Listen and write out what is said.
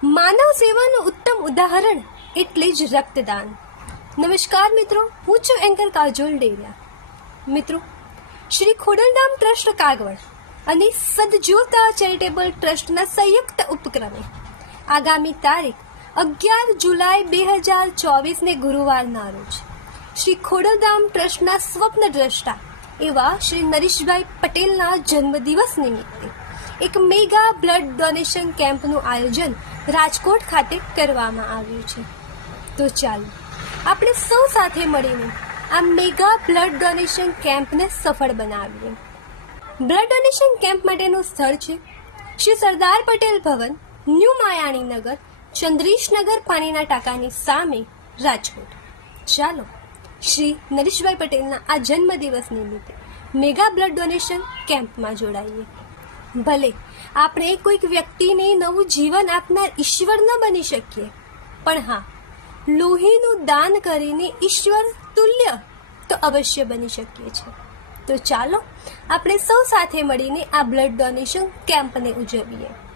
માનવ સેવાનું ઉત્તમ ઉદાહરણ એટલે જ રક્તદાન. નમસ્કાર મિત્રો, હું છું એન્કર કાજોલ ડેરિયા. મિત્રો, શ્રી ખોડલધામ ટ્રસ્ટ કાગવડ અને સદજોતા ચેરિટેબલ ટ્રસ્ટના સંયુક્ત ઉપક્રમે આગામી તારીખ અગિયાર જુલાઈ બે હજાર ચોવીસને ગુરુવારના રોજ શ્રી ખોડલધામ ટ્રસ્ટના સ્વપ્ન દ્રષ્ટા એવા શ્રી નરેશભાઈ પટેલના જન્મદિવસ નિમિત્તે એક મેગા બ્લડ ડોનેશન કેમ્પનું આયોજન રાજકોટ ખાતે કરવામાં આવ્યું છે. તો ચાલો, આપણે સૌ સાથે મળીને આ મેગા બ્લડ ડોનેશન કેમ્પને સફળ બનાવીએ. બ્લડ ડોનેશન કેમ્પ માટેનું સ્થળ છે શ્રી સરદાર પટેલ ભવન, ન્યૂ માયાણી નગર, ચંદ્રીશનગર પાણીના ટાંકાની સામે રાજકોટ. ચાલો, શ્રી નરેશભાઈ પટેલના આ જન્મદિવસ નિમિત્તે મેગા બ્લડ ડોનેશન કેમ્પમાં જોડાઈએ. ભલે, આપણે કોઈક વ્યક્તિને નવું જીવન આપનાર ઈશ્વર ન બની શકીએ. પણ હા, લોહીનું દાન કરીને ઈશ્વર તુલ્ય તો અવશ્ય બની શકીએ છીએ. તો ચાલો, આપણે સૌ સાથે મળીને આ બ્લડ ડોનેશન કેમ્પને ઉજવીએ.